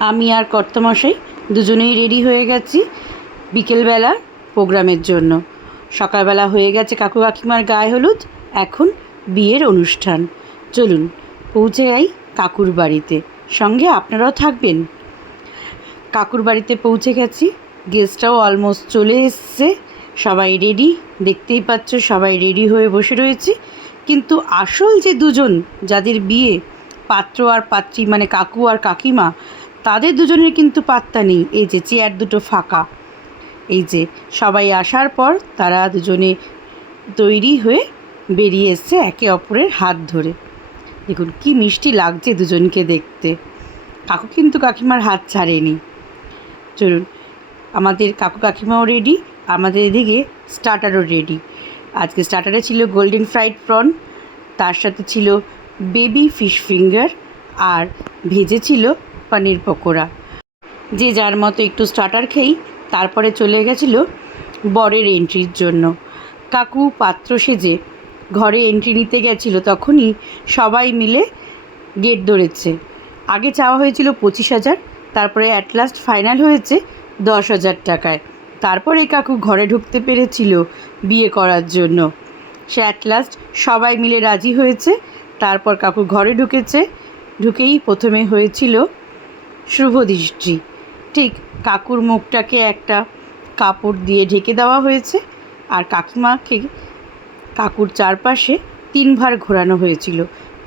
আমি আর কর্তামশাই দুজনেই রেডি হয়ে গেছি বিকেলবেলার প্রোগ্রামের জন্য। সকালবেলা হয়ে গেছে কাকু কাকিমার গায়ে হলুদ, এখন বিয়ের অনুষ্ঠান। চলুন পৌঁছে যাই কাকুর বাড়িতে, সঙ্গে আপনারাও থাকবেন। কাকুর বাড়িতে পৌঁছে গেছি, গেস্টরাও অলমোস্ট চলে এসছে, সবাই রেডি, দেখতেই পাচ্ছ সবাই রেডি হয়ে বসে রয়েছি। কিন্তু আসল যে দুজন যাদের বিয়ে, পাত্র আর পাত্রী মানে কাকু আর কাকিমা, তাদের দুজনের কিন্তু পাত্তা নেই। এই যে চেয়ার দুটো ফাঁকা, এই যে সবাই আসার পর তারা দুজনে তৈরি হয়ে বেরিয়ে এসছে একে অপরের হাত ধরে। দেখুন কি মিষ্টি লাগছে দুজনকে দেখতে। কাকু কিন্তু কাকিমার হাত ছাড়েনি। চলুন, আমাদের কাকু কাকিমাও রেডি, আমাদের এদিকে স্টার্টারও রেডি। আজকে স্টার্টারে ছিল গোল্ডেন ফ্রাইড প্রন, তার সাথে ছিল বেবি ফিশ ফিঙ্গার, আর ভেজে ছিল পনির পকোড়া। যে যার মতো একটু স্টার্টার খেয়েই তারপরে চলে গেছিলো বরের এন্ট্রির জন্য। কাকু পাত্র সেজে ঘরে এন্ট্রি নিতে গেছিলো, তখনই সবাই মিলে গেট ধরেছে। আগে চাওয়া হয়েছিল 25,000, তারপরে অ্যাট লাস্ট ফাইনাল হয়েছে 10,000 টাকায়। তারপরে কাকু ঘরে ঢুকতে পেরেছিল বিয়ে করার জন্য। সে অ্যাট লাস্ট সবাই মিলে রাজি হয়েছে। তারপর কাকু ঘরে ঢুকেছে, ঢুকেই প্রথমে হয়েছিল শুভদৃষ্টি। ঠিক কাকুর মুখটাকে একটা কাপড় দিয়ে ঢেকে দেওয়া হয়েছে, আর কাকিমাকে কাকুর চারপাশে 3 বার ঘোরানো হয়েছিল।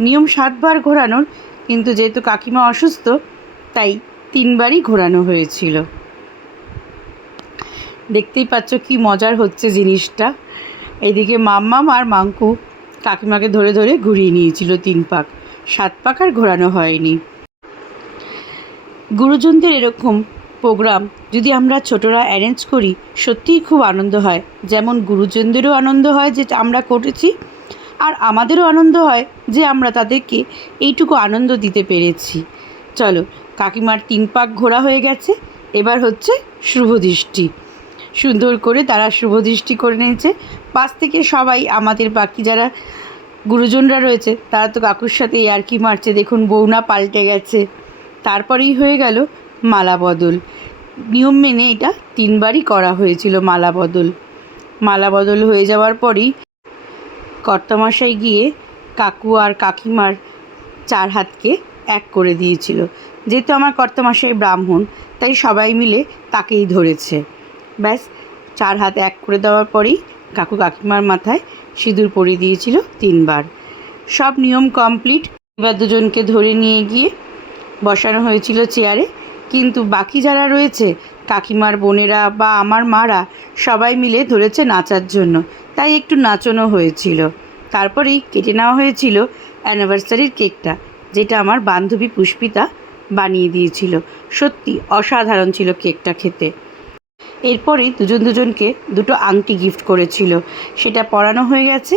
নিয়ম 7 বার ঘোরানোর, কিন্তু যেহেতু কাকিমা অসুস্থ তাই 3 বারই ঘোরানো হয়েছিল। দেখতেই পাচ্ছ কি মজার হচ্ছে জিনিসটা। এদিকে মাম্মাম আর মাঙ্কু কাকিমাকে ধরে ধরে ঘুরিয়ে নিয়েছিল 3 পাক, 7 পাক আর ঘোরানো হয়নি। গুরুজনদের এরকম প্রোগ্রাম যদি আমরা ছোটরা অ্যারেঞ্জ করি, সত্যিই খুব আনন্দ হয়। যেমন গুরুজনদেরও আনন্দ হয় যে আমরা করেছি, আর আমাদেরও আনন্দ হয় যে আমরা তাদেরকে এইটুকু আনন্দ দিতে পেরেছি। চলো, কাকিমার 3 পাক ঘোরা হয়ে গেছে, এবার হচ্ছে শুভদৃষ্টি। সুন্দর করে তারা শুভদৃষ্টি করে নিয়েছে। পাশ থেকে সবাই আমাদের বাকি যারা গুরুজনরা রয়েছে তারা তো কাকুর সাথে ইয়ার্কি মারছে, দেখুন বউনা পাল্টে গেছে। তারপরেই হয়ে গেল মালা বদল। নিয়ম মেনে এটা 3 বারই করা হয়েছিল মালা বদল। মালা বদল হয়ে যাওয়ার পরই কর্তামশাই গিয়ে কাকু আর কাকিমার 4 হাতকে এক করে দিয়েছিল। যেহেতু আমার কর্তামশাই ব্রাহ্মণ, তাই সবাই মিলে তাকেই ধরেছে। ব্যাস 4 হাত এক করে দেওয়ার পরেই কাকু কাকিমার মাথায় সিঁদুর পরিয়ে দিয়েছিল 3 বার। সব নিয়ম কমপ্লিট। এবার দুজনকে ধরে নিয়ে গিয়ে বসানো হয়েছিল চেয়ারে, কিন্তু বাকি যারা রয়েছে কাকিমার বোনেরা বা আমার মারা সবাই মিলে ধরেছে নাচার জন্য, তাই একটু নাচনও হয়েছিল। তারপরেই কেটে নেওয়া হয়েছিল অ্যানিভার্সারির কেকটা, যেটা আমার বান্ধবী পুষ্পিতা বানিয়ে দিয়েছিল। সত্যি অসাধারণ ছিল কেকটা খেতে। এরপরেই দুজনকে 2টো আংটি গিফট করেছিল, সেটা পরানো হয়ে গেছে।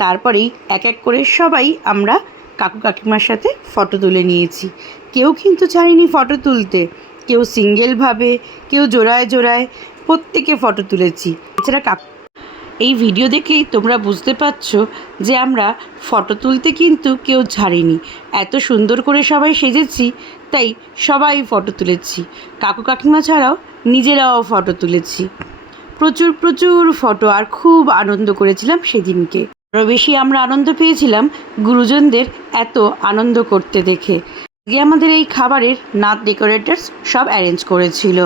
তারপরেই এক এক করে সবাই আমরা কাকু কাকিমার সাথে ফটো তুলে নিয়েছি। কেউ কিন্তু চায়নি ফটো তুলতে, কেউ সিঙ্গেলভাবে, কেউ জোড়ায় জোড়ায়, প্রত্যেকে ফটো তুলেছি। এছাড়া এই ভিডিও দেখেই তোমরা বুঝতে পারছো যে আমরা ফটো তুলতে কিন্তু কেউ ছাড়িনি। এত সুন্দর করে সবাই সেজেছি, তাই সবাই ফটো তুলেছি। কাকু কাকিমা ছাড়াও নিজেরাও ফটো তুলেছি। প্রচুর প্রচুর ফটো, আর খুব আনন্দ করেছিলাম সেদিনকে। আরও বেশি আমরা আনন্দ পেয়েছিলাম গুরুজনদের এত আনন্দ করতে দেখে। আজকে আমাদের এই খাবারের নাথ ডেকোরেটার্স সব অ্যারেঞ্জ করেছিল।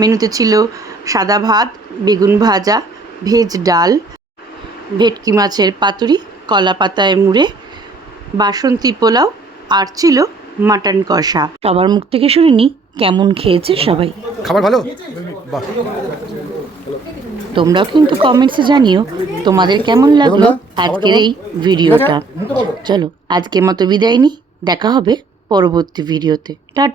মেনুতে ছিল সাদা ভাত, বেগুন ভাজা, ভেজ ডাল, ভেটকি মাছের পাতুরি, কলা পাতায় মুড়ে, বাসন্তী পোলাও, আর ছিল মাটন কষা। সবার মুখ থেকে শুনিনি কেমন খেয়েছে সবাই। খাবার ভালো? তোমরাও কিন্তু কমেন্টসে জানিও তোমাদের কেমন লাগলো আজকের এই ভিডিওটা। চলো আজকের মতো বিদায় নিই, দেখা হবে পরবর্তী ভিডিওতে। টাটা।